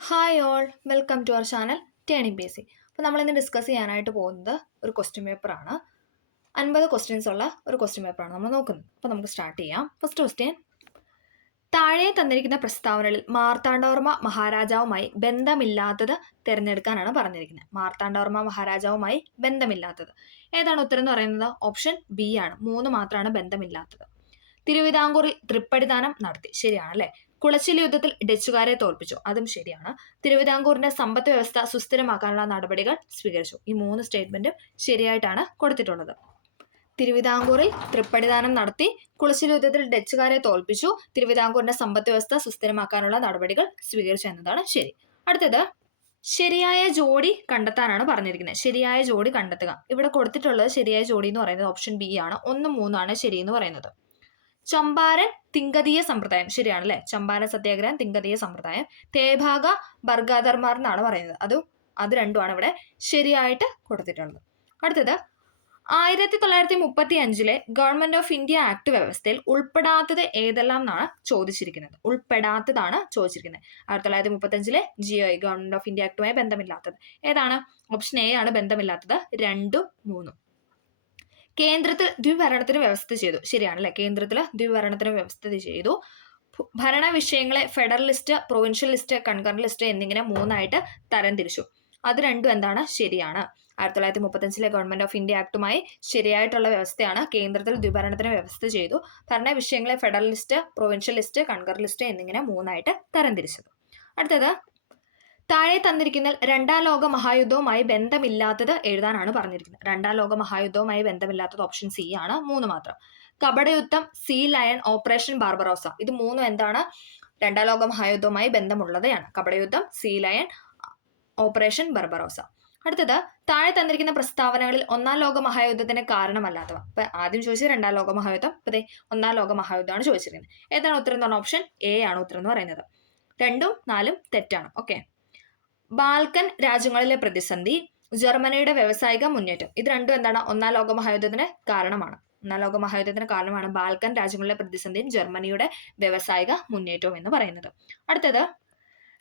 Hi all, welcome to our channel turning ബേസി. അപ്പോൾ നമ്മളിന്ന് ഡിസ്കസ് ചെയ്യാനായിട്ട് പോകുന്നത് ഒരു ക്വസ്റ്റ്യൻ പേപ്പറാണ്. 50 ക്വസ്റ്റ്യൻസ് ഉള്ള ഒരു ക്വസ്റ്റ്യൻ പേപ്പറാണ് നമ്മൾ നോക്കുന്നത്. അപ്പോൾ നമുക്ക് സ്റ്റാർട്ട് ചെയ്യാം. ഫസ്റ്റ് ക്വസ്റ്റ്യൻ: താഴെ തന്നിരിക്കുന്ന പ്രസ്താവനകളിൽ മാർത്താണ്ഡവർമ്മ മഹാരാജാവുമായി ബന്ധമില്ലാത്തത് തിരഞ്ഞെടുക്കാനാണ് പറഞ്ഞിരിക്കുന്നത്. മാർത്താണ്ഡവർമ്മ മഹാരാജാവുമായി ബന്ധമില്ലാത്തത് ഏതാണ് ഉത്തരം എന്ന് പറയുന്നത്? ഓപ്ഷൻ ബി ആണ്. 3 മാത്രമാണ് ബന്ധമില്ലാത്തത്. തിരുവിതാംകൂറിൽ തൃപ്പടിദാനം നടത്തി, ശരിയാണ് അല്ലേ. കുളച്ചിൽ യുദ്ധത്തിൽ ഡച്ചുകാരെ തോൽപ്പിച്ചു, അതും ശരിയാണ്. തിരുവിതാംകൂറിന്റെ സമ്പദ് വ്യവസ്ഥ സുസ്ഥിരമാക്കാനുള്ള നടപടികൾ സ്വീകരിച്ചു. ഈ 3 സ്റ്റേറ്റ്മെന്റും ശരിയായിട്ടാണ് കൊടുത്തിട്ടുള്ളത്. തിരുവിതാംകൂറിൽ തൃപ്പടിദാനം നടത്തി, കുളച്ചിൽ യുദ്ധത്തിൽ ഡച്ചുകാരെ തോൽപ്പിച്ചു, തിരുവിതാംകൂറിന്റെ സമ്പദ് വ്യവസ്ഥ സുസ്ഥിരമാക്കാനുള്ള നടപടികൾ സ്വീകരിച്ചു എന്നതാണ് ശരി. അടുത്തത് ശരിയായ ജോഡി കണ്ടെത്താനാണ് പറഞ്ഞിരിക്കുന്നത്. ശരിയായ ജോഡി കണ്ടെത്തുക. ഇവിടെ കൊടുത്തിട്ടുള്ളത് ശരിയായ ജോഡി എന്ന് പറയുന്നത് ഓപ്ഷൻ ബി ആണ്. 1, 3 ആണ് ശരി എന്ന് പറയുന്നത്. ചമ്പാരൻ തിങ്കതീയ സമ്പ്രദായം, ശരിയാണ് അല്ലെ. ചമ്പാരൻ സത്യാഗ്രഹം തിങ്കതീയ സമ്പ്രദായം. തേഭാഗ ബർഗാദർമാർ എന്നാണ് പറയുന്നത്. അത് രണ്ടുമാണ് ഇവിടെ ശരിയായിട്ട് കൊടുത്തിട്ടുള്ളത്. അടുത്തത് 1935 ഗവൺമെന്റ് ഓഫ് ഇന്ത്യ ആക്ട് വ്യവസ്ഥയിൽ ഉൾപ്പെടാത്തത് ഏതെല്ലാം എന്നാണ് ചോദിച്ചിരിക്കുന്നത്. ഉൾപ്പെടാത്തതാണ് ചോദിച്ചിരിക്കുന്നത്. 1935 GI ഗവൺമെന്റ് ഓഫ് ഇന്ത്യ ആക്ടുമായി ബന്ധമില്ലാത്തത് ഏതാണ്? ഓപ്ഷൻ എ ആണ് ബന്ധമില്ലാത്തത്. 2, 3. കേന്ദ്രത്തിൽ ദ്വിഭരണത്തിന് വ്യവസ്ഥ ചെയ്തു, ശരിയാണല്ലേ. കേന്ദ്രത്തിൽ ദ്വിഭരണത്തിന് വ്യവസ്ഥ ചെയ്തു. ഭരണ വിഷയങ്ങളെ federal list, provincial list, concurrent list എന്നിങ്ങനെ 3ആയിട്ട് തരംതിരിച്ചു. അത് രണ്ടും എന്താണ്? ശരിയാണ്. 1935 ഗവൺമെന്റ് ഓഫ് ഇന്ത്യ ആക്ടുമായി ശരിയായിട്ടുള്ള വ്യവസ്ഥയാണ്. കേന്ദ്രത്തിൽ ദ്വിഭരണത്തിന് വ്യവസ്ഥ ചെയ്തു. ഭരണ വിഷയങ്ങളെ federal list, provincial list, concurrent list എന്നിങ്ങനെ 3ആയിട്ട് തരംതിരിച്ചത്. അടുത്തത് താഴെ തന്നിരിക്കുന്ന 2ാം ലോക മഹായുദ്ധവുമായി ബന്ധമില്ലാത്തത് എഴുതാനാണ് പറഞ്ഞിരിക്കുന്നത്. 2ാം ലോക മഹായുദ്ധവുമായി ബന്ധമില്ലാത്തത് ഓപ്ഷൻ സി ആണ്. 3 മാത്രം. കപടയുദ്ധം, സീ ലയൺ, ഓപ്പറേഷൻ ബാർബറോസ, ഇത് 3 എന്താണ്? 2ാം ലോക മഹായുദ്ധവുമായി ബന്ധമുള്ളതാണ്. കപടയുദ്ധം, സീ ലയൺ, ഓപ്പറേഷൻ ബാർബറോസ. അടുത്തത് താഴെ തന്നിരിക്കുന്ന പ്രസ്താവനകളിൽ 1ാം ലോക മഹായുദ്ധത്തിന് കാരണമല്ലാത്തവ. ഇപ്പൊ ആദ്യം ചോദിച്ചത് 2ാം ലോക മഹായുദ്ധം, ഇപ്പൊ 1ാം ലോക മഹായുദ്ധമാണ് ചോദിച്ചിരിക്കുന്നത്. ഏതാണ് ഉത്തരം എന്ന് പറഞ്ഞാൽ ഓപ്ഷൻ എ ആണ് ഉത്തരം എന്ന് പറയുന്നത്. 2ഉം 4ഉം തെറ്റാണ്. ഓക്കെ. ബാൽക്കൻ രാജ്യങ്ങളിലെ പ്രതിസന്ധി, ജർമ്മനിയുടെ വ്യവസായിക മുന്നേറ്റം, ഇത് രണ്ടും എന്താണ്? 1ാം ലോക മഹായുദ്ധത്തിന് കാരണമാണ്. 1ാം ലോക മഹായുദ്ധത്തിന് കാരണമാണ് ബാൽക്കൻ രാജ്യങ്ങളിലെ പ്രതിസന്ധിയും ജർമ്മനിയുടെ വ്യവസായിക മുന്നേറ്റവും എന്ന് പറയുന്നത്. അടുത്തത്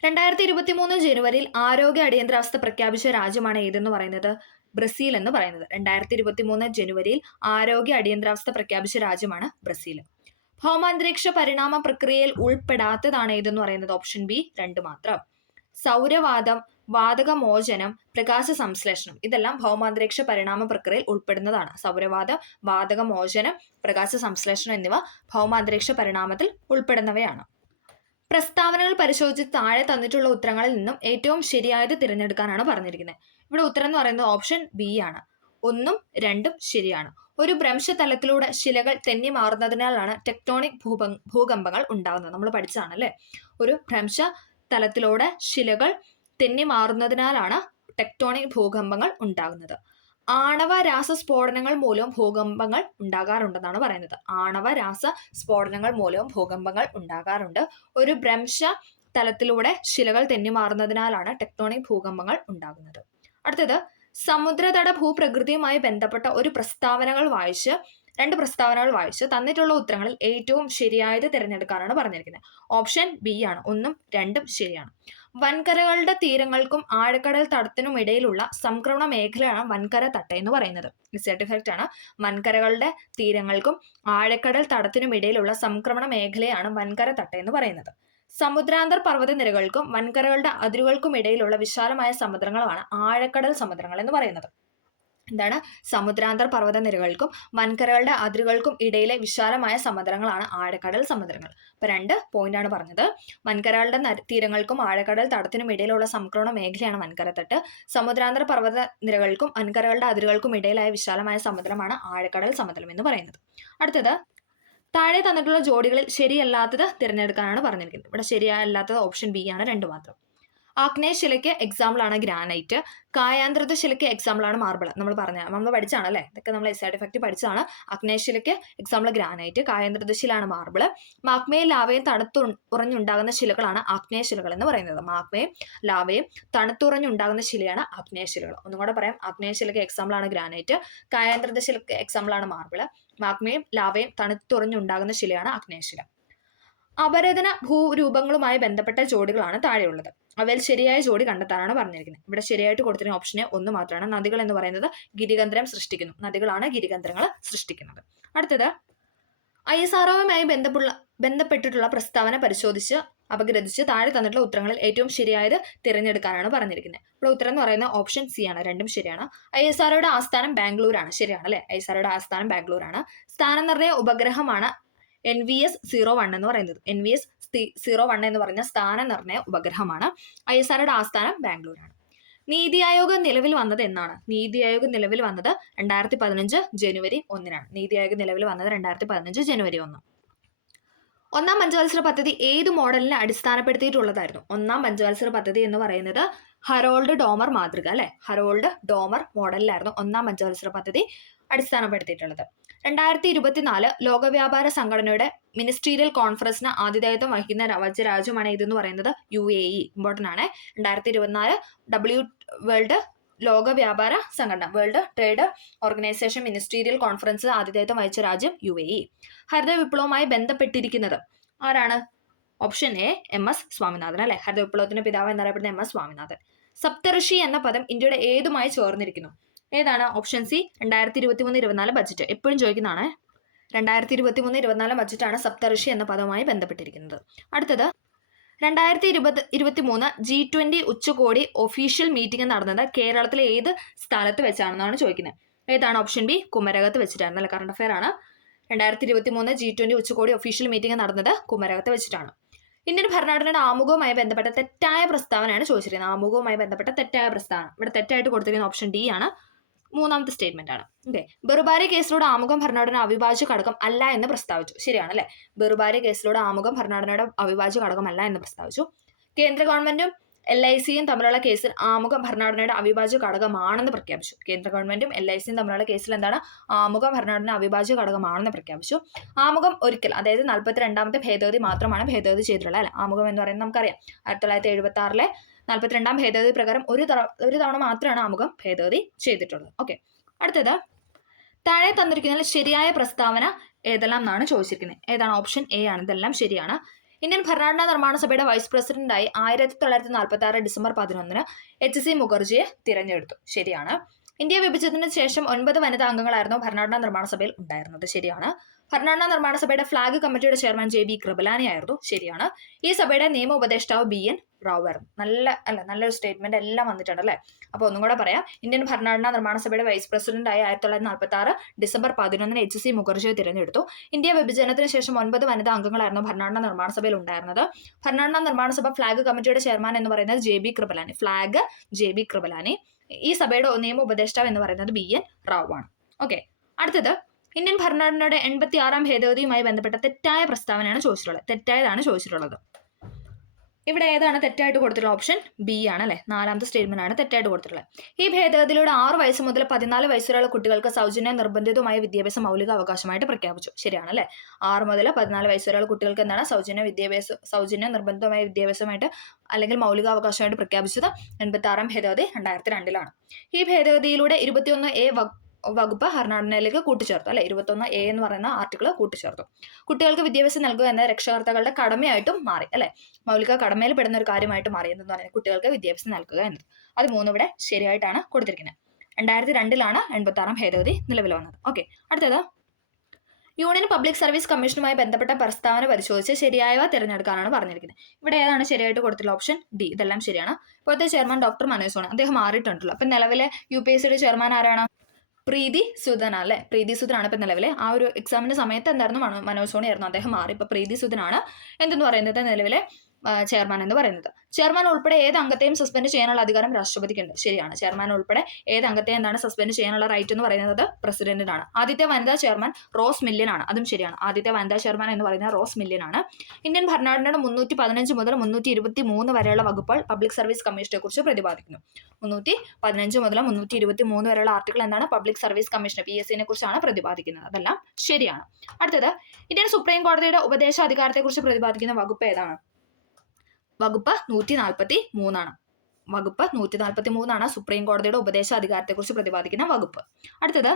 2023 ജനുവരിയിൽ ആരോഗ്യ അടിയന്തരാവസ്ഥ പ്രഖ്യാപിച്ച രാജ്യമാണ് ഏതെന്ന് പറയുന്നത്? ബ്രസീൽ എന്ന് പറയുന്നത്. 2023 ജനുവരിയിൽ ആരോഗ്യ അടിയന്തരാവസ്ഥ പ്രഖ്യാപിച്ച രാജ്യമാണ് ബ്രസീൽ. ഭൗമാന്തരീക്ഷ പരിണാമ പ്രക്രിയയിൽ ഉൾപ്പെടാത്തതാണ് ഏതെന്ന് പറയുന്നത്? ഓപ്ഷൻ ബി 2 മാത്രം. സൗരവാദം, വാതകമോചനം, പ്രകാശ സംശ്ലേഷണം, ഇതെല്ലാം ഭൗമാന്തരീക്ഷ പരിണാമ പ്രക്രിയയിൽ ഉൾപ്പെടുന്നതാണ്. സൗരവാദം, വാതകമോചനം, പ്രകാശ സംശ്ലേഷണം എന്നിവ ഭൗമാന്തരീക്ഷ പരിണാമത്തിൽ ഉൾപ്പെടുന്നവയാണ്. പ്രസ്താവനകൾ പരിശോധിച്ച് താഴെ തന്നിട്ടുള്ള ഉത്തരങ്ങളിൽ നിന്നും ഏറ്റവും ശരിയായത് തിരഞ്ഞെടുക്കാനാണ് പറഞ്ഞിരിക്കുന്നത്. ഇവിടെ ഉത്തരം എന്ന് പറയുന്നത് ഓപ്ഷൻ ബി ആണ്. 1ഉം 2ഉം ശരിയാണ്. ഒരു ഭ്രംശതലത്തിലൂടെ ശിലകൾ തെന്നി മാറുന്നതിനാലാണ് ടെക്ടോണിക് ഭൂകമ്പങ്ങൾ ഉണ്ടാകുന്നത്. നമ്മൾ പഠിച്ചതാണ് അല്ലെ. ഒരു ഭ്രംശ തലത്തിലൂടെ ശിലകൾ തെന്നി മാറുന്നതിനാലാണ് ടെക്ടോണിക് ഭൂകമ്പങ്ങൾ ഉണ്ടാകുന്നത്. ആണവ രാസ സ്ഫോടനങ്ങൾ മൂലവും ഭൂകമ്പങ്ങൾ ഉണ്ടാകാറുണ്ടെന്നാണ് പറയുന്നത്. ആണവ രാസ സ്ഫോടനങ്ങൾ മൂലവും ഭൂകമ്പങ്ങൾ ഉണ്ടാകാറുണ്ട്. ഒരു ഭ്രംശ തലത്തിലൂടെ ശിലകൾ തെന്നി മാറുന്നതിനാലാണ് ടെക്ടോണിക് ഭൂകമ്പങ്ങൾ ഉണ്ടാകുന്നത്. അടുത്തത് സമുദ്രതട ഭൂപ്രകൃതിയുമായി ബന്ധപ്പെട്ട രണ്ട് പ്രസ്താവനകൾ വായിച്ച് തന്നിട്ടുള്ള ഉത്തരങ്ങളിൽ ഏറ്റവും ശരിയായത് തിരഞ്ഞെടുക്കാനാണ് പറഞ്ഞിരിക്കുന്നത്. ഓപ്ഷൻ ബി ആണ്. 1ഉം 2ഉം ശരിയാണ്. വൻകരകളുടെ തീരങ്ങൾക്കും ആഴക്കടൽ തടത്തിനും ഇടയിലുള്ള സംക്രമണ മേഖലയാണ് വൻകര തട്ട എന്ന് പറയുന്നത്. സെർട്ടിഫൈഡ് ആണ്. വൻകരകളുടെ തീരങ്ങൾക്കും ആഴക്കടൽ തടത്തിനും ഇടയിലുള്ള സംക്രമണ മേഖലയാണ് വൻകര തട്ട എന്ന് പറയുന്നത്. സമുദ്രാന്തർ പർവ്വതനിരകൾക്കും വൻകരകളുടെ അതിരുകൾക്കും ഇടയിലുള്ള വിശാലമായ സമുദ്രങ്ങളാണ് ആഴക്കടൽ സമുദ്രങ്ങൾ എന്ന് പറയുന്നത്. എന്താണ്? സമുദ്രാന്തർ പർവ്വതനിരകൾക്കും വൻകരകളുടെ അതിരുകൾക്കും ഇടയിലെ വിശാലമായ സമുദ്രങ്ങളാണ് ആഴക്കടൽ സമുദ്രങ്ങൾ. ഇപ്പൊ 2 പോയിന്റാണ് പറഞ്ഞത്. വൻകരകളുടെ തീരങ്ങൾക്കും ആഴക്കടൽ തടത്തിനും ഇടയിലുള്ള സംക്രമണ മേഖലയാണ് വൻകരത്തട്ട്. സമുദ്രാന്തർ പർവ്വത നിരകൾക്കും വൻകരകളുടെ അതിരുകൾക്കും ഇടയിലായ വിശാലമായ സമുദ്രമാണ് ആഴക്കടൽ സമുദ്രം എന്ന് പറയുന്നത്. അടുത്തത് താഴെ തന്നിട്ടുള്ള ജോഡികളിൽ ശരിയല്ലാത്തത് തിരഞ്ഞെടുക്കാനാണ് പറഞ്ഞിരിക്കുന്നത്. ഇവിടെ ശരിയല്ലാത്തത് ഓപ്ഷൻ ബി ആണ്. 2 മാത്രം. ആഗ്നേയശിലയ്ക്ക് എക്സാമ്പിൾ ആണ് ഗ്രാനൈറ്റ്. കായാന്തൃത ശിലയ്ക്ക് എക്സാമ്പിൾ ആണ് മാർബിൾ. നമ്മൾ പഠിച്ചാണ് അല്ലേ. ഇതൊക്കെ നമ്മൾ സൈഡ് എഫക്റ്റ് പഠിച്ചാണ്. ആഗ്നേയശിലയ്ക്ക് എക്സാമ്പിൾ ഗ്രാനൈറ്റ്, കായാന്തൃത ശിലയാണ് മാർബിൾ. മാഗ്മയും ലാവയും തണുത്തുറഞ്ഞുണ്ടാകുന്ന ശിലകളാണ് ആഗ്നേയശിലകൾ എന്ന് പറയുന്നത്. മാഗ്മയും ലാവയും തണുത്തുറഞ്ഞുണ്ടാകുന്ന ശിലയാണ് ആഗ്നേയശിലകൾ. ഒന്നും കൂടെ പറയാം. ആഗ്നേയശിലയ്ക്ക് എക്സാമ്പിൾ ആണ് ഗ്രാനൈറ്റ്, കായാന്തൃത ശിലയ്ക്ക് എക്സാമ്പിൾ ആണ് മാർബിൾ. മാഗ്മയും ലാവയും തണുത്തുറഞ്ഞുണ്ടാകുന്ന ശിലയാണ് ആഗ്നേയശില. അപരദന ഭൂരൂപങ്ങളുമായി ബന്ധപ്പെട്ട ജോഡികളാണ് താഴെയുള്ളത്. അവയിൽ ശരിയായ ജോഡി കണ്ടെത്താനാണ് പറഞ്ഞിരിക്കുന്നത്. ഇവിടെ ശരിയായിട്ട് കൊടുത്തിരിക്കുന്ന ഓപ്ഷനെ 1 മാത്രമാണ്. നദികൾ എന്ന് പറയുന്നത് ഗിരികന്ധരം സൃഷ്ടിക്കുന്നു. നദികളാണ് ഗിരികന്ധരങ്ങൾ സൃഷ്ടിക്കുന്നത്. അടുത്തത് ISROയുമായി ബന്ധപ്പെട്ടിട്ടുള്ള പ്രസ്താവന പരിശോധിച്ച് അപഗ്രഥിച്ച് താഴെ തന്നിട്ടുള്ള ഉത്തരങ്ങളിൽ ഏറ്റവും ശരിയായത് തിരഞ്ഞെടുക്കാനാണ് പറഞ്ഞിരിക്കുന്നത്. ഇവിടെ ഉത്തരം എന്ന് പറയുന്നത് ഓപ്ഷൻ സി ആണ്. രണ്ടും ശരിയാണ്. ISROയുടെ ആസ്ഥാനം ബാംഗ്ലൂരാണ്. ശരിയാണ് അല്ലെ? ISROയുടെ ആസ്ഥാനം ബാംഗ്ലൂരാണ്. സ്ഥാനനിർണ്ണയ ഉപഗ്രഹമാണ് NVS 01 എന്ന് പറയുന്നത്. NVS 01 എന്ന് പറഞ്ഞ സ്ഥാനനിർണ്ണയ ഉപഗ്രഹമാണ്. ISROയുടെ ആസ്ഥാനം ബാംഗ്ലൂരാണ്. നീതി ആയോഗ് നിലവിൽ വന്നത് എന്നാണ്? നീതി ആയോഗ് നിലവിൽ വന്നത് 2015 ജനുവരി 1 നീതി ആയോഗ് നിലവിൽ വന്നത് 2015 ജനുവരി 1. ഒന്നാം പഞ്ചവത്സര പദ്ധതി ഏത് മോഡലിനെ അടിസ്ഥാനപ്പെടുത്തിയിട്ടുള്ളതായിരുന്നു? ഒന്നാം പഞ്ചവത്സര പദ്ധതി എന്ന് പറയുന്നത് ഹറോൾഡ് ഡോമർ മാതൃക അല്ലെ? ഹറോൾഡ് ഡോമർ മോഡലിലായിരുന്നു ഒന്നാം പഞ്ചവത്സര പദ്ധതി അടിസ്ഥാനപ്പെടുത്തിയിട്ടുള്ളത്. 2024 ലോകവ്യാപാര സംഘടനയുടെ മിനിസ്റ്റീരിയൽ കോൺഫറൻസിന് ആതിഥേയത്വം വഹിക്കുന്ന രാജ്യമാണ് ഇതെന്ന് പറയുന്നത് UAE. ഇമ്പോർട്ടൻ്റ് ആണ്. 2024 വേൾഡ് ലോക വ്യാപാര സംഘടന world trade organisation ministerial conference ആതിഥേയത്വം വഹിച്ച രാജ്യം UAE. ഹരിത വിപ്ലവവുമായി ബന്ധപ്പെട്ടിരിക്കുന്നത് ആരാണ്? ഓപ്ഷൻ എ MS സ്വാമിനാഥൻ അല്ലെ? ഹരിത വിപ്ലവത്തിന്റെ പിതാവ് എന്നറിയപ്പെടുന്ന MS സ്വാമിനാഥൻ. സപ്തഋഷി എന്ന പദം ഇന്ത്യയുടെ ഏതുമായി ചേർന്നിരിക്കുന്നു? ഏതാണ്? Option C 2023-24 budget. എപ്പോഴും ചോദിക്കുന്നതാണ്. 2023-24 ബജറ്റാണ് സപ്തഋഷി എന്ന പദവുമായി ബന്ധപ്പെട്ടിരിക്കുന്നത്. അടുത്തത് 2023 G20 ഉച്ചകോടി ഒഫീഷ്യൽ മീറ്റിംഗ് നടന്നത് കേരളത്തിലെ ഏത് സ്ഥലത്ത് വെച്ചാണെന്നാണ് ചോദിക്കുന്നത്. ഏതാണ്? ഓപ്ഷൻ ബി കുമരകത്ത് വെച്ചിട്ടാണ് അല്ലെ? കറണ്ട് അഫയർ ആണ്. 2023 G20 ഉച്ചകോടി ഒഫീഷ്യൽ മീറ്റിംഗ് നടന്നത് കുമരകത്ത് വെച്ചിട്ടാണ്. ഇന്ത്യൻ ഭരണഘടനയുടെ ആമുഖവുമായി ബന്ധപ്പെട്ട തെറ്റായ പ്രസ്താവനയാണ് ചോദിച്ചിരിക്കുന്നത്. ആമുഖവുമായി ബന്ധപ്പെട്ട തെറ്റായ പ്രസ്താവന. ഇവിടെ തെറ്റായിട്ട് കൊടുത്തിരിക്കുന്ന ഓപ്ഷൻ ഡി ആണ്. മൂന്നാമത്തെ സ്റ്റേറ്റ്മെന്റ് ആണ്. ഓക്കെ. ബെറുബാരി കേസിലൂടെ ആമുഖം ഭരണഘടന അവിഭാജ്യ ഘടകം അല്ല എന്ന് പ്രസ്താവിച്ചു. ശരിയാണ് അല്ലെ? ബെറുബാരി കേസിലൂടെ ആമുഖം ഭരണഘടനയുടെ അവിഭാജ്യ ഘടകം അല്ല എന്ന് പ്രസ്താവിച്ചു. കേന്ദ്ര ഗവൺമെന്റും LICയും തമ്മിലുള്ള കേസിൽ ആമുഖം ഭരണഘടനയുടെ അവിഭാജ്യ ഘടകമാണെന്ന് പ്രഖ്യാപിച്ചു. കേന്ദ്ര ഗവൺമെന്റും LICയും തമ്മിലുള്ള കേസിൽ എന്താണ്? ആമുഖം ഭരണഘടന അവിഭാജ്യ ഘടകമാണെന്ന് പ്രഖ്യാപിച്ചു. ആമുഖം ഒരിക്കൽ, അതായത് 42ാമത്തെ ഭേദഗതി മാത്രമാണ് ഭേദഗതി ചെയ്തിട്ടുള്ളത് അല്ലെ? ആമുഖം എന്ന് പറയുന്നത് നമുക്കറിയാം 1976 42ാം ഭേദഗതി പ്രകാരം ഒരു തവണ മാത്രമാണ് ആമുഖം ഭേദഗതി ചെയ്തിട്ടുള്ളത്. ഓക്കെ. അടുത്തത് താഴെ തന്നിരിക്കുന്നതിൽ ശരിയായ പ്രസ്താവന ഏതെല്ലാം എന്നാണ് ചോദിച്ചിരിക്കുന്നത്. ഏതാണ്? ഓപ്ഷൻ എ ആണ്. ഇതെല്ലാം ശരിയാണ്. ഇന്ത്യൻ ഭരണഘടനാ നിർമ്മാണ സഭയുടെ വൈസ് പ്രസിഡന്റായി 1946 ഡിസംബർ 11 HC മുഖർജിയെ തിരഞ്ഞെടുത്തു. ശരിയാണ്. ഇന്ത്യ വിഭജനത്തിന് ശേഷം 9 വനിതാ അംഗങ്ങളായിരുന്നു ഭരണഘടനാ നിർമ്മാണ സഭയിൽ ഉണ്ടായിരുന്നത്. ശരിയാണ്. ഭരണഘടനാ നിർമ്മാണ സഭയുടെ ഫ്ലാഗ് കമ്മിറ്റിയുടെ ചെയർമാൻ JB കൃപലാനി ആയിരുന്നു. ശരിയാണ്. ഈ സഭയുടെ നിയമ ഉപദേഷ്ടാവ് BN റാവു ആയിരുന്നു. നല്ലൊരു സ്റ്റേറ്റ്മെന്റ് എല്ലാം വന്നിട്ടുണ്ട് അല്ലെ? അപ്പോൾ ഒന്നും കൂടെ പറയാം. ഇന്ത്യൻ ഭരണഘടനാ നിർമ്മാണ സഭയുടെ വൈസ് പ്രസിഡന്റായി 1946 ഡിസംബർ 11 HC മുഖർജിയെ തിരഞ്ഞെടുത്തു. ഇന്ത്യ വിഭജനത്തിന് ശേഷം 9 വനിതാ അംഗങ്ങളായിരുന്നു ഭരണഘടനാ നിർമ്മാണ സഭയിൽ ഉണ്ടായിരുന്നത്. ഭരണഘടനാ നിർമ്മാണ സഭ ഫ്ലാഗ് കമ്മിറ്റിയുടെ ചെയർമാൻ എന്ന് പറയുന്നത് JB Kripalani. Flag JB Kripalani. ഈ സഭയുടെ നിയമ ഉപദേഷ്ടാവ് എന്ന് പറയുന്നത് BN റാവു ആണ്. ഓക്കെ. അടുത്തത് ഇന്ത്യൻ ഭരണഘടനയുടെ 86ാം ഭേദഗതിയുമായി ബന്ധപ്പെട്ട തെറ്റായ പ്രസ്താവനയാണ് ചോദിച്ചിട്ടുള്ളത്. തെറ്റായതാണ് ചോദിച്ചിട്ടുള്ളത്. ഇവിടെ ഏതാണ് തെറ്റായിട്ട് കൊടുത്തിട്ടുള്ള? ഓപ്ഷൻ ബി ആണ് അല്ലെ? 4ാമത്തെ സ്റ്റേറ്റ്മെന്റ് ആണ് തെറ്റായിട്ട് കൊടുത്തിട്ടുള്ളത്. ഈ ഭേദഗതിയിലൂടെ 6 വയസ്സ് മുതൽ 14 വയസ്സ് വരെയുള്ള കുട്ടികൾക്ക് സൗജന്യ നിർബന്ധിതമായ വിദ്യാഭ്യാസം മൗലിക അവകാശമായിട്ട് പ്രഖ്യാപിച്ചു. ശരിയാണ് അല്ലെ? 6 മുതൽ 14 വയസ്സ് വരെയുള്ള കുട്ടികൾക്ക് എന്താണ് സൗജന്യ നിർബന്ധിതമായ വിദ്യാഭ്യാസമായിട്ട് അല്ലെങ്കിൽ മൗലികാവകാശമായിട്ട് പ്രഖ്യാപിച്ചത് 86ാം ഭേദഗതി 2002 ഈ ഭേദഗതിയിലൂടെ 21A വകുപ്പ് ഭരണഘടനയിലേക്ക് കൂട്ടിച്ചേർത്തു അല്ലെ? 21A എന്ന് പറയുന്ന ആർട്ടിക്കിൾ കൂട്ടിച്ചേർത്തു. കുട്ടികൾക്ക് വിദ്യാഭ്യാസം നൽകുക എന്ന രക്ഷകർത്താക്കളുടെ കടമയായിട്ടും മാറി അല്ലെ? മൗലിക കടമയിൽ പെടുന്ന ഒരു കാര്യമായിട്ട് മാറി. എന്ന് പറയുന്നത് കുട്ടികൾക്ക് വിദ്യാഭ്യാസം നൽകുക എന്നത്. അത് 3 ഇവിടെ ശരിയായിട്ടാണ് കൊടുത്തിരിക്കുന്നത്. 2002 86ാം ഭേദഗതി നിലവിൽ വന്നത്. ഓക്കെ. അടുത്തത് യൂണിയൻ പബ്ലിക് സർവീസ് കമ്മീഷനുമായി ബന്ധപ്പെട്ട പ്രസ്താവന പരിശോധിച്ച് ശരിയായവ തിരഞ്ഞെടുക്കാനാണ് പറഞ്ഞിരിക്കുന്നത്. ഇവിടെ ഏതാണ് ശരിയായിട്ട് കൊടുത്തിട്ടുള്ള? Option D. ഇതെല്ലാം ശരിയാണ്. ഇപ്പോഴത്തെ ചെയർമാൻ ഡോക്ടർ മനോജ് സോണി. അദ്ദേഹം മാറിയിട്ടുണ്ടല്ലോ. അപ്പം നിലവിലെ UPSCയുടെ ചെയർമാൻ ആരാണ്? പ്രീതി സുധൻ അല്ലെ? പ്രീതി സുധനാണ് ഇപ്പം നിലവിലെ. ആ ഒരു എക്സാമിന്റെ സമയത്ത് എന്തായിരുന്നു? മനോജ് സോണി ആയിരുന്നു. അദ്ദേഹം മാറി. ഇപ്പൊ പ്രീതി സുധനാണ് എന്തെന്ന് പറയുന്നത് നിലവിലെ ചെയർമാൻ എന്ന് പറയുന്നത്. ചെയർമാൻ ഉൾപ്പെടെ ഏത് അംഗത്തെയും സസ്പെൻഡ് ചെയ്യാനുള്ള അധികാരം രാഷ്ട്രപതിക്കുണ്ട്. ശരിയാണ്. ചെയർമാൻ ഉൾപ്പെടെ ഏത് അംഗത്തെയും എന്താണ് സസ്പെൻഡ് ചെയ്യാനുള്ള റൈറ്റ് എന്ന് പറയുന്നത് പ്രസിഡന്റിനാണ്. ആദ്യത്തെ വനിതാ ചെയർമാൻ റോസ് മില്യൻ ആണ്. അതും ശരിയാണ്. ആദ്യത്തെ വനിതാ ചെയർമാൻ എന്ന് പറയുന്നത് റോസ് മില്യൻ ആണ്. ഇന്ത്യൻ ഭരണഘടനയുടെ 315 മുതൽ 323 വരെയുള്ള വകുപ്പുകൾ പബ്ലിക് സർവീസ് കമ്മീഷനെ കുറിച്ച് പ്രതിപാദിക്കുന്നു. 315 മുതൽ 323 വരെയുള്ള ആർട്ടിക്കിൾ എന്താണ്? പബ്ലിക് സർവീസ് കമ്മീഷൻ PSCനെ കുറിച്ചാണ് പ്രതിപാദിക്കുന്നത്. അതെല്ലാം ശരിയാണ്. അടുത്തത് ഇന്ത്യൻ സുപ്രീം കോടതിയുടെ ഉപദേശാധികാരത്തെ കുറിച്ച് പ്രതിപാദിക്കുന്ന വകുപ്പ് ഏതാണ്? വകുപ്പ് 143 ആണ്. വകുപ്പ് 143 ആണ് സുപ്രീം കോടതിയുടെ ഉപദേശാധികാരത്തെ കുറിച്ച് പ്രതിപാദിക്കുന്ന വകുപ്പ്. അടുത്തത്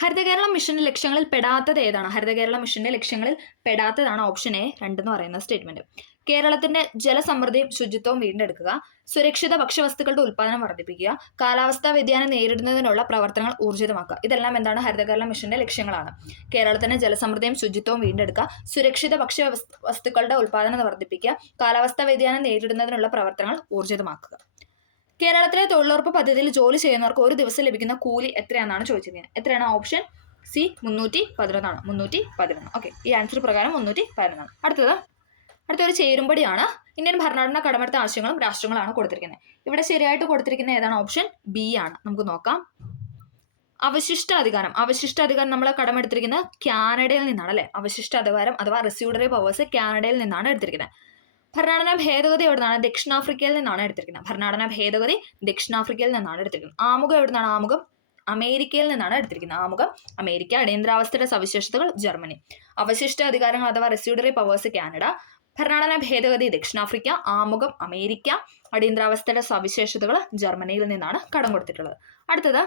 ഹരിത കേരളം മിഷന്റെ ലക്ഷ്യങ്ങളിൽ പെടാത്തത് ഏതാണ്? ഹരിത കേരളം മിഷന്റെ ലക്ഷ്യങ്ങളിൽ പെടാത്തതാണ് ഓപ്ഷൻ എ 2 എന്ന് പറയുന്ന സ്റ്റേറ്റ്മെന്റ്. കേരളത്തിന്റെ ജലസമൃദ്ധിയും ശുചിത്വവും വീണ്ടെടുക്കുക, സുരക്ഷിത ഭക്ഷ്യവസ്തുക്കളുടെ ഉൽപ്പാദനം വർദ്ധിപ്പിക്കുക, കാലാവസ്ഥാ വ്യതിയാനം നേരിടുന്നതിനുള്ള പ്രവർത്തനങ്ങൾ ഊർജിതമാക്കുക. ഇതെല്ലാം എന്താണ്? ഹരിത കേരളം മിഷന്റെ ലക്ഷ്യങ്ങളാണ്. കേരളത്തിന്റെ ജലസമൃദ്ധിയും ശുചിത്വവും വീണ്ടെടുക്കുക, സുരക്ഷിത ഭക്ഷ്യവസ്തുക്കളുടെ ഉൽപ്പാദനം വർദ്ധിപ്പിക്കുക, കാലാവസ്ഥാ വ്യതിയാനം നേരിടുന്നതിനുള്ള പ്രവർത്തനങ്ങൾ ഊർജിതമാക്കുക. കേരളത്തിലെ തൊഴിലുറപ്പ് പദ്ധതിയിൽ ജോലി ചെയ്യുന്നവർക്ക് ഒരു ദിവസം ലഭിക്കുന്ന കൂലി എത്രയാണെന്നാണ് ചോദിച്ചിരിക്കുന്നത്. എത്രയാണ്? ഓപ്ഷൻ സി 311 ആണ്. 311. ഓക്കെ, ഈ ആൻസർ പ്രകാരം 311. അടുത്തൊരു ചേരുംപടിയാണ്. ഇന്ത്യൻ ഭരണഘടന കടമെടുത്ത ആശയങ്ങളും രാഷ്ട്രങ്ങളാണ് കൊടുത്തിരിക്കുന്നത്. ഇവിടെ ശരിയായിട്ട് കൊടുത്തിരിക്കുന്ന ഏതാണ്? ഓപ്ഷൻ ബി ആണ്. നമുക്ക് നോക്കാം. അവശിഷ്ടാധികാരം നമ്മൾ കടമെടുത്തിരിക്കുന്നത് കാനഡയിൽ നിന്നാണ് അല്ലെ. അവശിഷ്ടാധികാരം അഥവാ റെസ്യൂഡറി പവേഴ്സ് കാനഡയിൽ നിന്നാണ് എടുത്തിരിക്കുന്നത്. ഭരണഘടനാ ഭേദഗതി എവിടുന്നാണ്? ദക്ഷിണാഫ്രിക്കയിൽ നിന്നാണ് എടുത്തിരിക്കുന്നത്. ഭരണഘടനാ ഭേദഗതി ദക്ഷിണാഫ്രിക്കയിൽ നിന്നാണ് എടുത്തിരിക്കുന്നത്. ആമുഖം എവിടുന്നാണ്? ആമുഖം അമേരിക്കയിൽ നിന്നാണ് എടുത്തിരിക്കുന്നത്. ആമുഖം അമേരിക്ക. അടിയന്തരാവസ്ഥയുടെ സവിശേഷതകൾ ജർമ്മനി. അവശിഷ്ട അധികാരങ്ങൾ അഥവാ റെസ്യൂഡറി പവേഴ്സ് കാനഡ. ഭരണഘടനാ ഭേദഗതി ദക്ഷിണാഫ്രിക്ക. ആമുഖം അമേരിക്ക. അടിയന്തരാവസ്ഥയുടെ സവിശേഷതകൾ ജർമ്മനിയിൽ നിന്നാണ് കടം കൊടുത്തിട്ടുള്ളത്. അടുത്തത്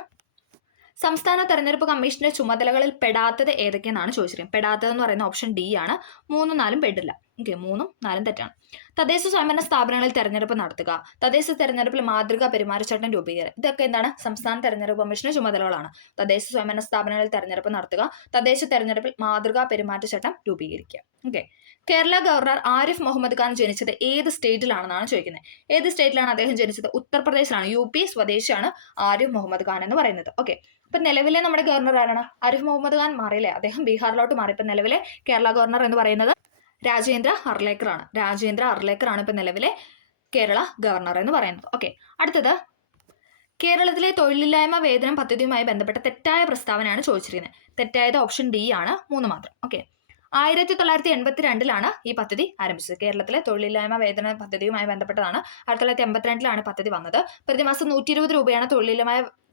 സംസ്ഥാന തെരഞ്ഞെടുപ്പ് കമ്മീഷന്റെ ചുമതലകളിൽ പെടാത്തത് ഏതൊക്കെയെന്നാണ് ചോദിച്ചിരിക്കുന്നത്. പെടാത്തതെന്ന് പറയുന്ന ഓപ്ഷൻ ഡി ആണ്. 3, 4 പെടില്ല. ഓക്കെ, 3, 4 തെറ്റാണ്. തദ്ദേശ സ്വയംഭരണ സ്ഥാപനങ്ങളിൽ തെരഞ്ഞെടുപ്പ് നടത്തുക, തദ്ദേശ തെരഞ്ഞെടുപ്പിൽ മാതൃകാ പെരുമാറ്റച്ചട്ടം രൂപീകരണം, ഇതൊക്കെ എന്താണ്? സംസ്ഥാന തെരഞ്ഞെടുപ്പ് കമ്മീഷന്റെ ചുമതലകളാണ്. തദ്ദേശ സ്വയംഭരണ സ്ഥാപനങ്ങളിൽ തെരഞ്ഞെടുപ്പ് നടത്തുക, തദ്ദേശ തെരഞ്ഞെടുപ്പിൽ മാതൃകാ പെരുമാറ്റച്ചട്ടം രൂപീകരിക്കുക. ഓക്കെ, കേരള ഗവർണർ ആരിഫ് മുഹമ്മദ് ഖാൻ ജനിച്ചത് ഏത് സ്റ്റേറ്റിലാണെന്നാണ് ചോദിക്കുന്നത്. ഏത് സ്റ്റേറ്റിലാണ് അദ്ദേഹം ജനിച്ചത്? ഉത്തർപ്രദേശിലാണ്. UP സ്വദേശിയാണ് ആരിഫ് മുഹമ്മദ് ഖാൻ എന്ന് പറയുന്നത്. ഓക്കെ, ഇപ്പൊ നിലവിലെ നമ്മുടെ ഗവർണർ ആരാണ്? ആരിഫ് മുഹമ്മദ് ഖാൻ മാറിയില്ലേ, അദ്ദേഹം ബീഹാറിലോട്ട് മാറി. ഇപ്പൊ നിലവിലെ കേരള ഗവർണർ എന്ന് പറയുന്നത് രാജേന്ദ്ര അർലേക്കർ ആണ്. രാജേന്ദ്ര അർലേക്കർ ആണ് ഇപ്പൊ നിലവിലെ കേരള ഗവർണർ എന്ന് പറയുന്നത്. ഓക്കെ, അടുത്തത് കേരളത്തിലെ തൊഴിലില്ലായ്മ വേതനം പദ്ധതിയുമായി ബന്ധപ്പെട്ട തെറ്റായ പ്രസ്താവനയാണ് ചോദിച്ചിരിക്കുന്നത്. തെറ്റായത് ഓപ്ഷൻ ഡി ആണ്. 3 മാത്രം. ഓക്കെ, 1982 ഈ പദ്ധതി ആരംഭിച്ചത്. കേരളത്തിലെ തൊഴിലില്ലായ്മ വേതന പദ്ധതിയുമായി ബന്ധപ്പെട്ടതാണ്. 1982 പദ്ധതി വന്നത്. പ്രതിമാസം 120 രൂപയാണ്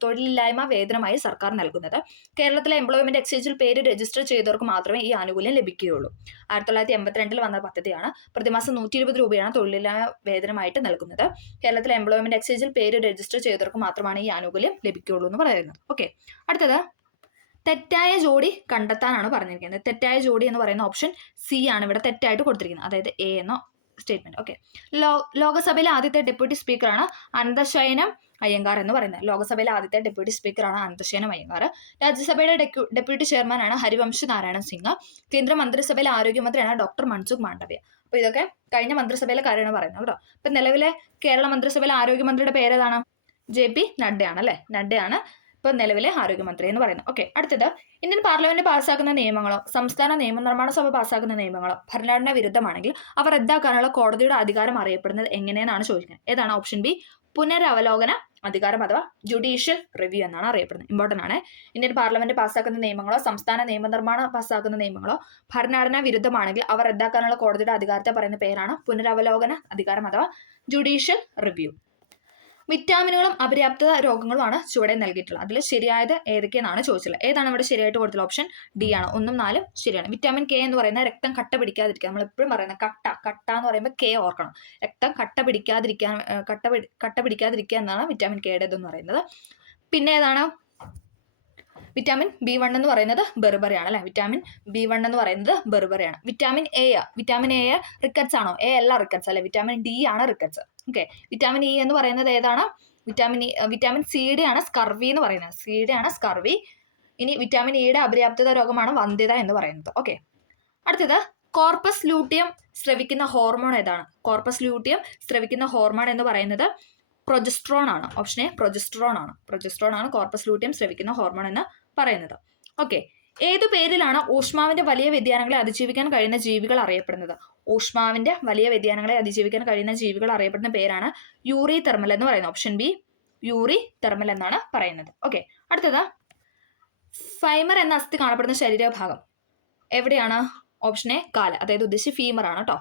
തൊഴിലില്ലായ്മ വേതനമായി സർക്കാർ നൽകുന്നത്. കേരളത്തിലെ എംപ്ലോയ്മെന്റ് എക്സ്ചേഞ്ചിൽ പേര് രജിസ്റ്റർ ചെയ്തവർക്ക് മാത്രമേ ഈ ആനുകൂല്യം ലഭിക്കുകയുള്ളൂ. 1982 വന്ന പദ്ധതിയാണ്. പ്രതിമാസം 120 രൂപയാണ് തൊഴിലില്ലായ്മ വേതനമായിട്ട് നൽകുന്നത്. കേരളത്തിലെ എംപ്ലോയ്മെന്റ് എക്സ്ചേഞ്ചിൽ പേര് രജിസ്റ്റർ ചെയ്തവർക്ക് മാത്രമാണ് ഈ ആനുകൂല്യം ലഭിക്കുകയുള്ളൂ എന്ന് പറയുന്നത്. ഓക്കെ, അടുത്തത് തെറ്റായ ജോഡി കണ്ടെത്താനാണ് പറഞ്ഞിരിക്കുന്നത്. തെറ്റായ ജോഡി എന്ന് പറയുന്ന ഓപ്ഷൻ സി ആണ് ഇവിടെ തെറ്റായിട്ട് കൊടുത്തിരിക്കുന്നത്, അതായത് എ എന്ന സ്റ്റേറ്റ്മെന്റ്. ഓക്കെ, ലോകസഭയിലെ ആദ്യത്തെ ഡെപ്യൂട്ടി സ്പീക്കറാണ് അനന്തശയനം അയ്യങ്കാർ എന്ന് പറയുന്നത്. ലോകസഭയിലെ ആദ്യത്തെ ഡെപ്യൂട്ടി സ്പീക്കറാണ് അനന്തശയനം അയ്യങ്കാർ. രാജ്യസഭയുടെ ഡെപ്യൂട്ടി ചെയർമാനാണ് ഹരിവംശ് നാരായണ സിംഗ്. കേന്ദ്ര മന്ത്രിസഭയിലെ ആരോഗ്യമന്ത്രിയാണ് ഡോക്ടർ മൻസുഖ് മാണ്ഡവ്യ. അപ്പൊ ഇതൊക്കെ കഴിഞ്ഞ മന്ത്രിസഭയിലെ കാര്യമാണ് പറയുന്നത് കേട്ടോ. ഇപ്പൊ നിലവിലെ കേരള മന്ത്രിസഭയിലെ ആരോഗ്യമന്ത്രിയുടെ പേരേതാണ്? JP നഡ്ഡയാണ് അല്ലെ. നഡ്ഡയാണ് ഇപ്പൊ നിലവിലെ ആരോഗ്യമന്ത്രി എന്ന് പറയുന്നത്. ഓക്കെ, അടുത്തത് ഇന്ത്യൻ പാർലമെന്റ് പാസ്സാക്കുന്ന നിയമങ്ങളോ സംസ്ഥാന നിയമനിർമ്മാണ സഭ പാസ്സാക്കുന്ന നിയമങ്ങളോ ഭരണഘടനാ വിരുദ്ധമാണെങ്കിൽ അവ റദ്ദാക്കാനുള്ള കോടതിയുടെ അധികാരം അറിയപ്പെടുന്നത് എങ്ങനെയെന്നാണ് ചോദിക്കുന്നത്. ഏതാണ്? ഓപ്ഷൻ ബി പുനരവലോകന അധികാരം അഥവാ ജുഡീഷ്യൽ റിവ്യൂ എന്നാണ് അറിയപ്പെടുന്നത്. ഇമ്പോർട്ടന്റ് ആണ്. ഇന്ത്യൻ പാർലമെന്റ് പാസ്സാക്കുന്ന നിയമങ്ങളോ സംസ്ഥാന നിയമനിർമ്മാണ പാസ്സാക്കുന്ന നിയമങ്ങളോ ഭരണഘടനാ വിരുദ്ധമാണെങ്കിൽ അവ റദ്ദാക്കാനുള്ള കോടതിയുടെ അധികാരത്തെ പറയുന്ന പേരാണ് പുനരവലോകന അധികാരം അഥവാ ജുഡീഷ്യൽ റിവ്യൂ. വിറ്റാമിനുകളും അപര്യാപ്തത രോഗങ്ങളുമാണ് ചുവടെ നൽകിയിട്ടുള്ളത്. അതിൽ ശരിയായത് ഏതൊക്കെയെന്നാണ് ചോദിച്ചിട്ടുള്ളത്. ഏതാണ് ഇവിടെ ശരിയായിട്ട് കൊടുത്തുള്ള ഓപ്ഷൻ ഡി ആണ്. 1, 4 ശരിയാണ്. വിറ്റാമിൻ കെ എന്ന് പറയുന്ന രക്തം കട്ട പിടിക്കാതിരിക്കുക. നമ്മൾ എപ്പോഴും പറയുന്നത് കട്ട എന്ന് പറയുമ്പോൾ കെ ഓർക്കണം. രക്തം കട്ട പിടിക്കാതിരിക്കുക എന്നാണ് വിറ്റാമിൻ കെയുടെ ഇതെന്ന് പറയുന്നത്. പിന്നെ ഏതാണ്? വിറ്റാമിൻ B1 എന്ന് പറയുന്നത് ബെർബറിയാണ് അല്ലെ. വിറ്റാമിൻ B1 എന്ന് പറയുന്നത് ബെർബറിയാണ്. വിറ്റാമിൻ എ റിക്കറ്റ്സ് ആണോ? എ അല്ല റിക്കറ്റ്സ് അല്ലെ. വിറ്റാമിൻ ഡി ആണ് റിക്കറ്റ്സ്. ഓക്കെ, വിറ്റാമിൻ ഇ എന്ന് പറയുന്നത് ഏതാണ്? വിറ്റാമിൻ സിയുടെ ആണ് സ്കർവി എന്ന് പറയുന്നത്. സിയുടെ ആണ് സ്കർവി. ഇനി വിറ്റാമിൻ ഇയുടെ അപര്യാപ്തത രോഗമാണ് വന്ധ്യത എന്ന് പറയുന്നത്. ഓക്കെ, അടുത്തത് കോർപ്പസ് ലൂട്ടിയം സ്രവിക്കുന്ന ഹോർമോൺ ഏതാണ്? കോർപ്പസ് ലൂട്ടിയം സ്രവിക്കുന്ന ഹോർമോൺ എന്ന് പറയുന്നത് പ്രൊജസ്ട്രോൺ ആണ്. ഓപ്ഷൻ എ പ്രൊജസ്ട്രോൺ ആണ് കോർപ്പസ് ലൂട്ടിയം സ്രവിക്കുന്ന ഹോർമോൺ എന്ന് പറയുന്നത്. ഓക്കെ, ഏതു പേരിലാണ് ഊഷ്മാവിന്റെ വലിയ വ്യതിയാനങ്ങളെ അതിജീവിക്കാൻ കഴിയുന്ന ജീവികൾ അറിയപ്പെടുന്നത്? ഊഷ്മാവിന്റെ വലിയ വ്യതിയാനങ്ങളെ അതിജീവിക്കാൻ കഴിയുന്ന ജീവികൾ അറിയപ്പെടുന്ന പേരാണ് യൂറി തെർമൽ എന്ന് പറയുന്നത്. ഓപ്ഷൻ ബി യൂറി തെർമൽ എന്നാണ് പറയുന്നത്. ഓക്കെ, അടുത്തത് ഫൈമർ എന്ന അസ്ഥി കാണപ്പെടുന്ന ശരീരഭാഗം എവിടെയാണ്? ഓപ്ഷൻ എ കാല്, അതായത് ഉദ്ദേശിച്ച് ഫീമർ ആണ് കേട്ടോ.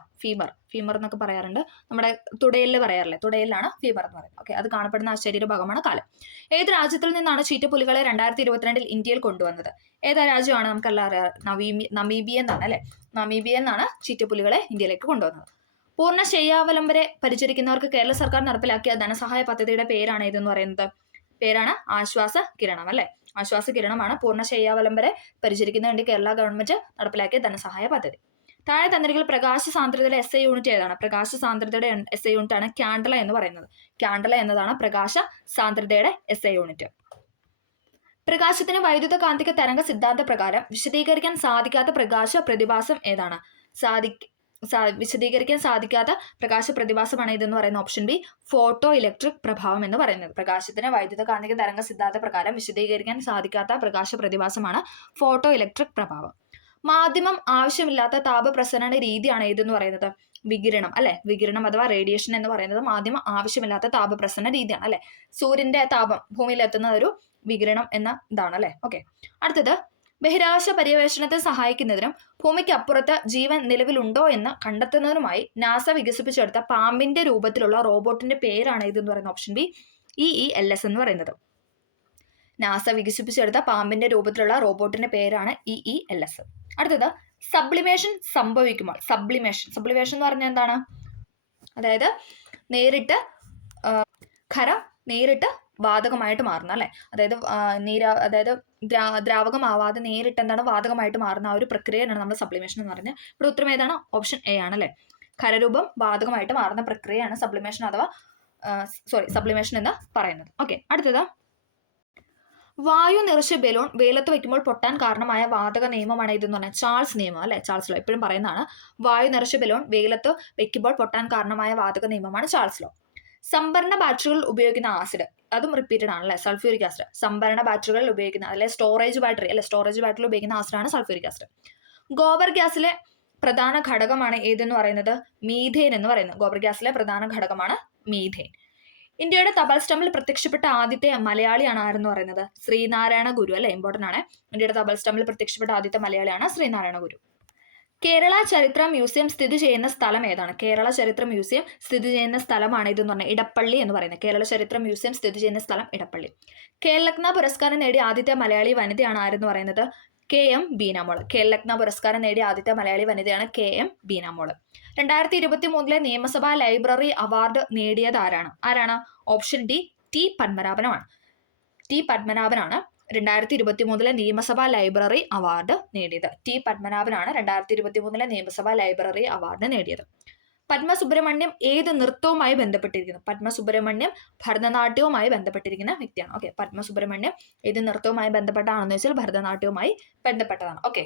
ഫീമർ എന്നൊക്കെ പറയാറുണ്ട്. നമ്മുടെ തുടയിൽ പറയാറില്ലേ, തുടയിലാണ് ഫീമർ എന്ന് പറയുന്നത്. ഓക്കെ, അത് കാണപ്പെടുന്ന ആ ശരീരഭാഗമാണ് കാല്. ഏത് രാജ്യത്തിൽ നിന്നാണ് ചീറ്റപ്പുലികളെ 2022 ഇന്ത്യയിൽ കൊണ്ടുവന്നത്? ഏതാ രാജ്യമാണ്? നമുക്കെല്ലാം അറിയാം, നമീബിയ എന്നാണ് അല്ലെ. നമീബിയ എന്നാണ് ചീറ്റപ്പുലികളെ ഇന്ത്യയിലേക്ക് കൊണ്ടുവന്നത്. പൂർണ്ണ ശയ്യാവലംബരെ പരിചരിക്കുന്നവർക്ക് കേരള സർക്കാർ നടപ്പിലാക്കിയ ധനസഹായ പദ്ധതിയുടെ പേരാണ് ഇതെന്ന് പറയുന്നത്. പേരാണ് ആശ്വാസ കിരണം അല്ലെ. ആശ്വാസ കിരണമാണ് പൂർണ്ണശയ്യാവലംബരെ പരിചരിക്കുന്നതിന് വേണ്ടി കേരള ഗവൺമെന്റ് നടപ്പിലാക്കിയ ധനസഹായ പദ്ധതി. താഴെ തന്നിരിക്കൽ പ്രകാശ സാന്ദ്രതയുടെ SI യൂണിറ്റ് ഏതാണ്? പ്രകാശ സാന്ദ്രതയുടെ SI യൂണിറ്റ് ആണ് ക്യാൻഡല എന്ന് പറയുന്നത്. ക്യാൻഡല എന്നതാണ് പ്രകാശ സാന്ദ്രതയുടെ SI യൂണിറ്റ്. പ്രകാശത്തിന് വൈദ്യുത കാന്തിക തരംഗ സിദ്ധാന്ത പ്രകാരം വിശദീകരിക്കാൻ സാധിക്കാത്ത പ്രകാശ പ്രതിഭാസം ഏതാണ്? വിശദീകരിക്കാൻ സാധിക്കാത്ത പ്രകാശ പ്രതിഭാസമാണ് ഇതെന്ന് പറയുന്ന ഓപ്ഷൻ ബി ഫോട്ടോ ഇലക്ട്രിക് പ്രഭാവം എന്ന് പറയുന്നത്. പ്രകാശത്തിന് വൈദ്യുത കാന്തിക തരംഗ സിദ്ധാന്ത പ്രകാരം വിശദീകരിക്കാൻ സാധിക്കാത്ത പ്രകാശ പ്രതിഭാസമാണ് ഫോട്ടോ ഇലക്ട്രിക് പ്രഭാവം. മാധ്യമം ആവശ്യമില്ലാത്ത താപപ്രസരണ രീതിയാണ് ഏതെന്ന് പറയുന്നത്? വികിരണം അല്ലെ. വികിരണം അഥവാ റേഡിയേഷൻ എന്ന് പറയുന്നത് മാധ്യമം ആവശ്യമില്ലാത്ത താപപ്രസരണ രീതിയാണ് അല്ലെ. സൂര്യന്റെ താപം ഭൂമിയിൽ എത്തുന്ന ഒരു വികിരണം എന്ന ഇതാണ് അല്ലെ. ഓക്കെ, അടുത്തത് ബഹിരാകാശ പര്യവേഷണത്തെ സഹായിക്കുന്നതിനും ഭൂമിക്ക് അപ്പുറത്ത് ജീവൻ നിലവിലുണ്ടോ എന്ന് കണ്ടെത്തുന്നതിനുമായി നാസ വികസിപ്പിച്ചെടുത്ത പാമ്പിന്റെ രൂപത്തിലുള്ള റോബോട്ടിന്റെ പേരാണ് ഇതെന്ന് പറയുന്ന ഓപ്ഷൻ ബി EELS എന്ന് പറയുന്നത്. നാസ വികസിപ്പിച്ചെടുത്ത പാമ്പിന്റെ രൂപത്തിലുള്ള റോബോട്ടിന്റെ പേരാണ് EELS. അടുത്തത് സബ്ലിമേഷൻ സംഭവിക്കുമ്പോൾ, സബ്ലിമേഷൻ എന്ന് പറഞ്ഞാൽ എന്താണ്? അതായത് നേരിട്ട് ഖരം നേരിട്ട് വാതകമായിട്ട് മാറുന്ന അല്ലെ. അതായത് ദ്രാവകമാവാതെ നേരിട്ട് എന്താണ് വാതകമായിട്ട് മാറുന്ന ആ ഒരു പ്രക്രിയയാണ് നമ്മൾ സബ്ലിമേഷൻ എന്ന് പറഞ്ഞത്. ഇവിടെ ഉത്തരം ഏതാണ്? ഓപ്ഷൻ എ ആണ് അല്ലെ. ഖരരൂപം വാതകമായിട്ട് മാറുന്ന പ്രക്രിയയാണ് സബ്ലിമേഷൻ എന്ന് പറയുന്നത്. ഓക്കെ, അടുത്തത് വായു നിറച്ച ബലൂൺ വെയിലത്ത് വെക്കുമ്പോൾ പൊട്ടാൻ കാരണമായ വാതക നിയമമാണ് ഇതെന്ന് പറഞ്ഞാൽ ചാൾസ് നിയമം അല്ലെ. ചാൾസ് ലോ എപ്പോഴും പറയുന്നതാണ്. വായു നിറച്ച ബലൂൺ വെയിലത്ത് വെക്കുമ്പോൾ പൊട്ടാൻ കാരണമായ വാതക നിയമമാണ് ചാൾസ് ലോ. സംഭരണ ബാറ്ററികളിൽ ഉപയോഗിക്കുന്ന ആസിഡ്, അതും റിപ്പീറ്റഡ് ആണ് അല്ലെ, സൾഫ്യൂരിക് ആസിഡ്. സംഭരണ ബാറ്ററികളിൽ ഉപയോഗിക്കുന്ന അല്ലെ സ്റ്റോറേജ് ബാറ്ററിയിൽ ഉപയോഗിക്കുന്ന ആസിഡാണ് സൾഫ്യൂരിക് ആസിഡ്. ഗോബർ ഗ്യാസിലെ പ്രധാന ഘടകമാണ് ഏതെന്ന് പറയുന്നത്? മീഥേൻ എന്ന് പറയുന്നത്. ഗോബർ ഗ്യാസിലെ പ്രധാന ഘടകമാണ് മീഥേൻ. ഇന്ത്യയുടെ തപാൽ സ്റ്റാമ്പിൽ പ്രത്യക്ഷപ്പെട്ട ആദ്യത്തെ മലയാളിയാണ് ആരെന്ന് പറയുന്നത്? ശ്രീനാരായണ ഗുരു അല്ലെ. ഇമ്പോർട്ടന്റ് ആണ്. ഇന്ത്യയുടെ തപാൽ സ്റ്റാമ്പിൽ പ്രത്യക്ഷപ്പെട്ട ആദ്യത്തെ മലയാളിയാണ് ശ്രീനാരായണ ഗുരു. കേരള ചരിത്ര മ്യൂസിയം സ്ഥിതി ചെയ്യുന്ന സ്ഥലം ഏതാണ്? കേരള ചരിത്ര മ്യൂസിയം സ്ഥിതി ചെയ്യുന്ന സ്ഥലമാണ് ഇതെന്ന് പറഞ്ഞാൽ ഇടപ്പള്ളി എന്ന് പറയുന്നത്. കേരള ചരിത്ര മ്യൂസിയം സ്ഥിതി ചെയ്യുന്ന സ്ഥലം ഇടപ്പള്ളി. ഖേൽരത്ന പുരസ്കാരം നേടിയ ആദ്യത്തെ മലയാളി വനിതയാണ് ആരെന്ന് പറയുന്നത്? KM ബീനാമോൾ. ഖേൽരത്ന പുരസ്കാരം നേടിയ ആദ്യത്തെ മലയാളി വനിതയാണ് KM ബീനാമോൾ. 2023 നിയമസഭാ ലൈബ്രറി അവാർഡ് നേടിയത് ആരാണ്? Option D T പത്മനാഭനാണ്. T പത്മനാഭനാണ് 2023 നിയമസഭാ ലൈബ്രറി അവാർഡ് നേടിയത്. T പത്മനാഭനാണ് 2023 നിയമസഭാ ലൈബ്രറി അവാർഡ് നേടിയത്. പത്മസുബ്രഹ്മണ്യം ഏത് നൃത്തവുമായി ബന്ധപ്പെട്ടിരിക്കുന്നു? പത്മസുബ്രഹ്മണ്യം ഭരതനാട്യവുമായി ബന്ധപ്പെട്ടിരിക്കുന്ന വ്യക്തിയാണ്. ഓക്കെ, പത്മസുബ്രഹ്മണ്യം ഏത് നൃത്തവുമായി ബന്ധപ്പെട്ടാണെന്ന് വെച്ചാൽ ഭരതനാട്യവുമായി ബന്ധപ്പെട്ടതാണ്. ഓക്കെ,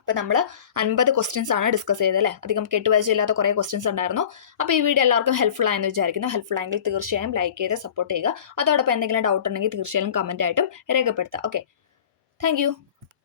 അപ്പൊ നമ്മൾ 50 ക്വസ്റ്റ്യൻസ് ആണ് ഡിസ്കസ് ചെയ്തത് അല്ലേ. അധികം കേട്ടുപരിചയമില്ലാത്ത കുറേ ക്വസ്റ്റ്യൻസ് ഉണ്ടായിരുന്നു. അപ്പോൾ ഈ വീഡിയോ എല്ലാവർക്കും ഹെൽപ്ഫുൾ ആയെന്ന് വിചാരിക്കുന്നു. ഹെൽപ്ഫുൾ ആയെങ്കിൽ തീർച്ചയായും ലൈക്ക് ചെയ്ത് സപ്പോർട്ട് ചെയ്യുക. അതോടൊപ്പം എന്തെങ്കിലും ഡൗട്ട് ഉണ്ടെങ്കിൽ തീർച്ചയായും കമന്റ് ആയിട്ടും രേഖപ്പെടുത്തുക. Okay, thank